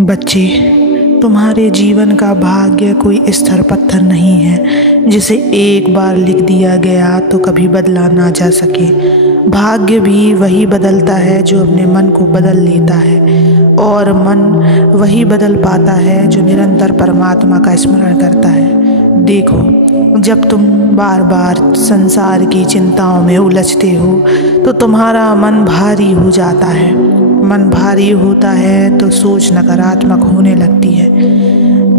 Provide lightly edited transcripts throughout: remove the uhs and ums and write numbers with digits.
बच्चे, तुम्हारे जीवन का भाग्य कोई स्थिर पत्थर नहीं है जिसे एक बार लिख दिया गया तो कभी बदला ना जा सके। भाग्य भी वही बदलता है जो अपने मन को बदल लेता है, और मन वही बदल पाता है जो निरंतर परमात्मा का स्मरण करता है। देखो, जब तुम बार बार संसार की चिंताओं में उलझते हो तो तुम्हारा मन भारी हो जाता है। मन भारी होता है तो सोच नकारात्मक होने लगती है।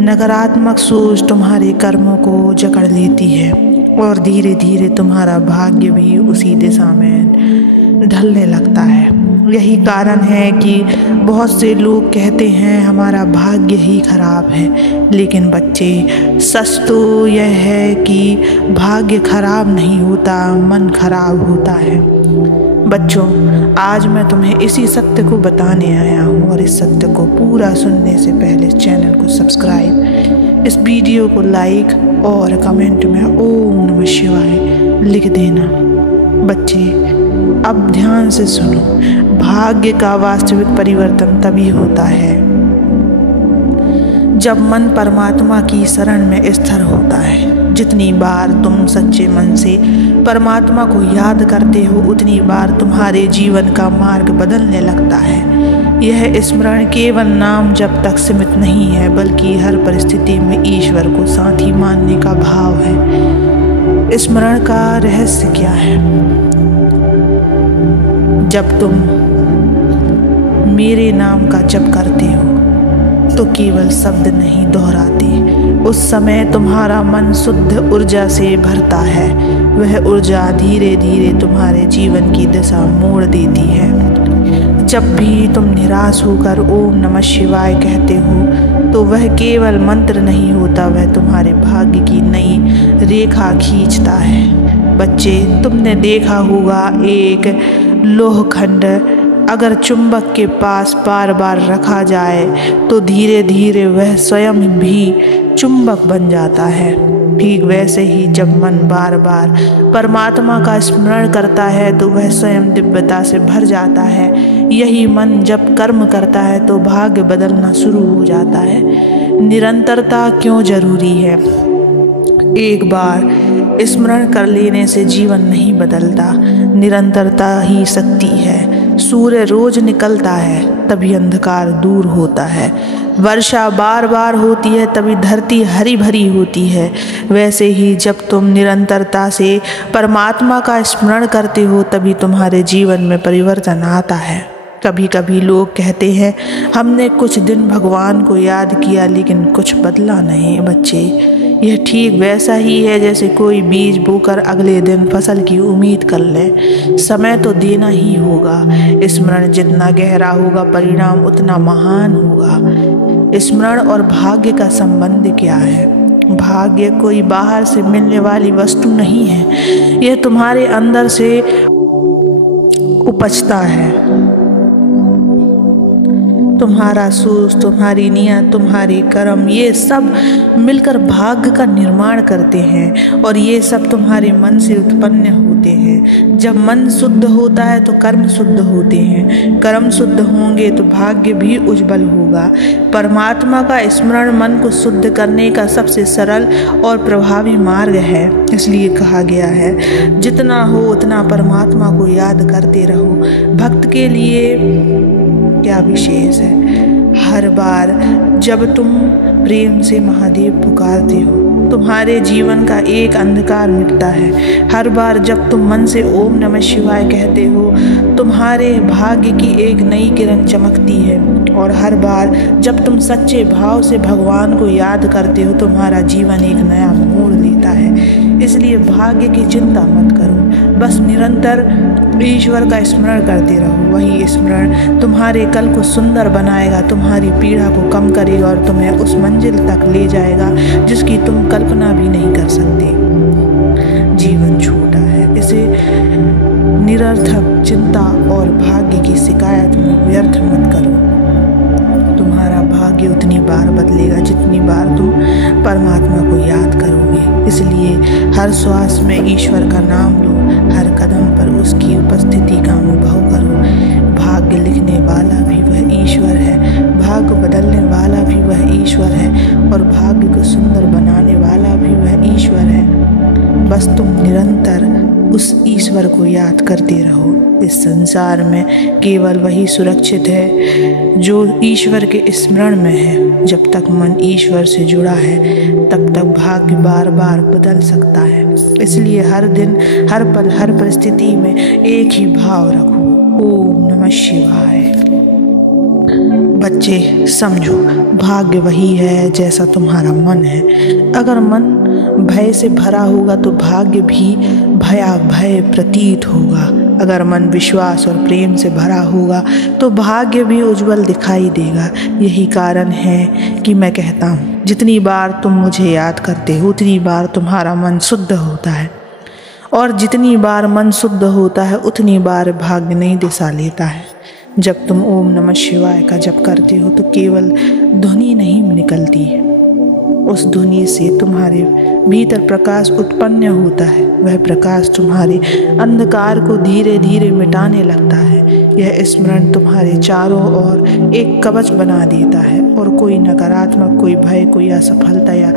नकारात्मक सोच तुम्हारे कर्मों को जकड़ लेती है और धीरे धीरे तुम्हारा भाग्य भी उसी दिशा में ढलने लगता है। यही कारण है कि बहुत से लोग कहते हैं हमारा भाग्य ही खराब है। लेकिन बच्चे, सच तो यह है कि भाग्य खराब नहीं होता, मन खराब होता है। बच्चों, आज मैं तुम्हें इसी सत्य को बताने आया हूँ, और इस सत्य को पूरा सुनने से पहले इस चैनल को सब्सक्राइब, इस वीडियो को लाइक और कमेंट में ओम नमः शिवाय लिख देना। बच्चे, अब ध्यान से सुनो। भाग्य का वास्तविक परिवर्तन तभी होता है जब मन परमात्मा की शरण में स्थिर होता है। जितनी बार तुम सच्चे मन से परमात्मा को याद करते हो, उतनी बार तुम्हारे जीवन का मार्ग बदलने लगता है। यह स्मरण केवल नाम जप तक सीमित नहीं है, बल्कि हर परिस्थिति में ईश्वर को साथी मानने का भाव है। स्मरण का रहस्य क्या है? जब तुम मेरे नाम का जप करते हो तो केवल शब्द नहीं दोहराते, उस समय तुम्हारा मन शुद्ध ऊर्जा से भरता है। वह ऊर्जा धीरे धीरे तुम्हारे जीवन की दिशा मोड़ देती है। जब भी तुम निराश होकर ओम नमः शिवाय कहते हो तो वह केवल मंत्र नहीं होता, वह तुम्हारे भाग्य की नई रेखा खींचता है। बच्चे, तुमने देखा होगा एक लोहखंड अगर चुंबक के पास बार बार रखा जाए तो धीरे धीरे वह स्वयं भी चुंबक बन जाता है। ठीक वैसे ही जब मन बार बार परमात्मा का स्मरण करता है तो वह स्वयं दिव्यता से भर जाता है। यही मन जब कर्म करता है तो भाग्य बदलना शुरू हो जाता है। निरंतरता क्यों जरूरी है? एक बार स्मरण कर लेने से जीवन नहीं बदलता, निरंतरता ही शक्ति है। सूर्य रोज निकलता है तभी अंधकार दूर होता है। वर्षा बार बार होती है तभी धरती हरी भरी होती है। वैसे ही जब तुम निरंतरता से परमात्मा का स्मरण करते हो तभी तुम्हारे जीवन में परिवर्तन आता है। कभी कभी लोग कहते हैं हमने कुछ दिन भगवान को याद किया लेकिन कुछ बदला नहीं। बच्चे, यह ठीक वैसा ही है जैसे कोई बीज बोकर अगले दिन फसल की उम्मीद कर ले। समय तो देना ही होगा। स्मरण जितना गहरा होगा परिणाम उतना महान होगा। स्मरण और भाग्य का संबंध क्या है? भाग्य कोई बाहर से मिलने वाली वस्तु नहीं है, यह तुम्हारे अंदर से उपजता है। तुम्हारा सोच, तुम्हारी नियत, तुम्हारे कर्म, ये सब मिलकर भाग्य का निर्माण करते हैं, और ये सब तुम्हारे मन से उत्पन्न होते हैं। जब मन शुद्ध होता है तो कर्म शुद्ध होते हैं, कर्म शुद्ध होंगे तो भाग्य भी उज्जवल होगा। परमात्मा का स्मरण मन को शुद्ध करने का सबसे सरल और प्रभावी मार्ग है। इसलिए कहा गया है जितना हो उतना परमात्मा को याद करते रहो। भक्त के लिए क्या विशेष है? हर बार जब तुम प्रेम से महादेव पुकारते हो तुम्हारे जीवन का एक अंधकार मिटता है। हर बार जब तुम मन से ओम नमः शिवाय कहते हो तुम्हारे भाग्य की एक नई किरण चमकती है। और हर बार जब तुम सच्चे भाव से भगवान को याद करते हो तुम्हारा जीवन एक नया मोड़ लेता है। इसलिए भाग्य की चिंता मत करो, बस निरंतर ईश्वर का स्मरण करते रहो। वही स्मरण तुम्हारे कल को सुंदर बनाएगा, तुम्हारी पीड़ा को कम करेगा और तुम्हें उस मंजिल तक ले जाएगा जिसकी तुम कल्पना भी नहीं कर सकते। जीवन छोटा है, इसे निरर्थक चिंता और भाग्य की शिकायत में व्यर्थ मत करो। तुम्हारा भाग्य उतनी बार बदलेगा जितनी बार तुम परमात्मा को याद करोगे। इसलिए हर श्वास में ईश्वर का नाम लो, हर कदम पर उसकी उपस्थिति का अनुभव करो। भाग्य लिखने वाला भी वह ईश्वर है, भाग्य बदलने वाला ईश्वर है और भाग्य को सुंदर बनाने वाला भी वह ईश्वर है। बस तुम निरंतर उस ईश्वर को याद करते रहो। इस संसार में केवल वही सुरक्षित है जो ईश्वर के स्मरण में है। जब तक मन ईश्वर से जुड़ा है तब तक भाग्य बार बार बदल सकता है। इसलिए हर दिन, हर पल, हर परिस्थिति में एक ही भाव रखो, ओम नमः शिवाय। बच्चे समझो, भाग्य वही है जैसा तुम्हारा मन है। अगर मन भय से भरा होगा तो भाग्य भी भयाभय प्रतीत होगा। अगर मन विश्वास और प्रेम से भरा होगा तो भाग्य भी उज्जवल दिखाई देगा। यही कारण है कि मैं कहता हूँ, जितनी बार तुम मुझे याद करते हो उतनी बार तुम्हारा मन शुद्ध होता है, और जितनी बार मन शुद्ध होता है उतनी बार भाग्य नई दिशा लेता है। जब तुम ओम नमः शिवाय का जप करते हो तो केवल ध्वनि नहीं निकलती है, उस ध्वनि से तुम्हारे भीतर प्रकाश उत्पन्न होता है। वह प्रकाश तुम्हारे अंधकार को धीरे धीरे मिटाने लगता है। यह स्मरण तुम्हारे चारों ओर एक कवच बना देता है, और कोई नकारात्मक, कोई भय, कोई असफलता या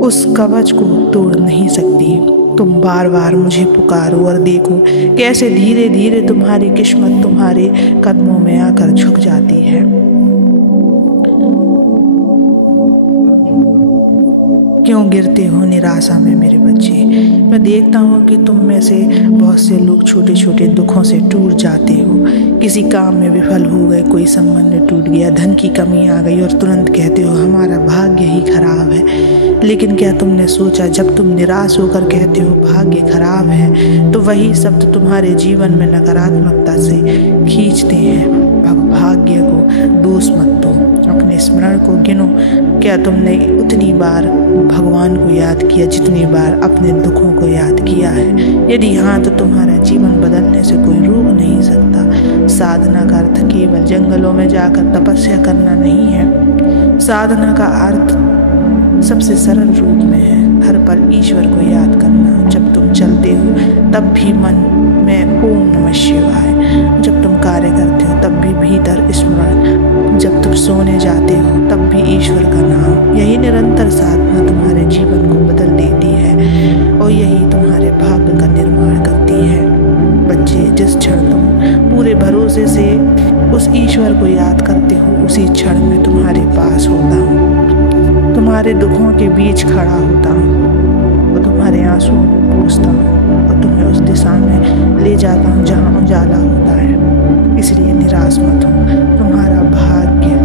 उस कवच को तोड़ नहीं सकती। तुम बार बार मुझे पुकारो और देखो कैसे धीरे धीरे तुम्हारी किस्मत तुम्हारे कदमों में आकर झुक जाती है। क्यों गिरते हो निराशा में मेरे बच्चे? मैं देखता हूँ कि तुम में से बहुत से लोग छोटे छोटे दुखों से टूट जाते हो। किसी काम में विफल हो गए, कोई संबंध टूट गया, धन की कमी आ गई और तुरंत कहते हो हमारा भाग्य ही खराब है। लेकिन क्या तुमने सोचा, जब तुम निराश होकर कहते हो भाग्य खराब है तो वही शब्द तुम्हारे जीवन में नकारात्मकता से खींचते हैं। भाग्य को दोष मत दो, अपने स्मरण को गिनो। क्या तुमने उतनी बार भगवान को याद किया जितनी बार अपने दुखों को याद किया है? यदि हाँ तो तुम्हारा जीवन बदलने से कोई रोक नहीं सकता। साधना का अर्थ केवल जंगलों में जाकर तपस्या करना नहीं है। साधना का अर्थ सबसे सरल रूप में है, हर पल ईश्वर को याद करना। जब तुम चलते हो तब भी मन में ओम नमः शिवाय, जब तुम कार्य करते हो तब भी भीतर स्मरण, जब तुम सोने जाते हो तब भी ईश्वर का नाम। यही निरंतर साधना तुम्हारे जीवन को बदल देती है और यही तुम्हारे भाग्य का निर्माण करती है। बच्चे, जिस क्षण तुम पूरे भरोसे से उस ईश्वर को याद करते हो उसी क्षण में तुम्हारे पास होता हूँ, तुम्हारे दुखों के बीच खड़ा होता हूँ और तुम्हारे आंसुओं को पोंछता हूँ और तुम्हें उस दिशा में ले जाता हूँ जहाँ उजाला होता है। इसलिए निराश मत हो। तुम्हारा भाग्य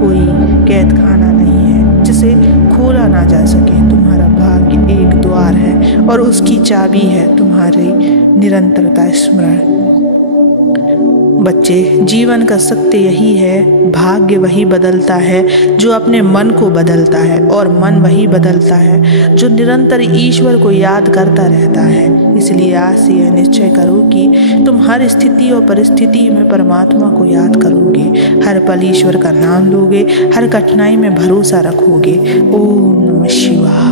कोई कैद खाना नहीं है जिसे खोला ना जा सके। तुम्हारा भाग्य एक द्वार है और उसकी चाबी है तुम्हारी निरंतरता स्मरण। बच्चे, जीवन का सत्य यही है, भाग्य वही बदलता है जो अपने मन को बदलता है, और मन वही बदलता है जो निरंतर ईश्वर को याद करता रहता है। इसलिए आज से यह निश्चय करो कि तुम हर स्थिति और परिस्थिति में परमात्मा को याद करोगे, हर पल ईश्वर का नाम लोगे, हर कठिनाई में भरोसा रखोगे। ओम नमः शिवाय।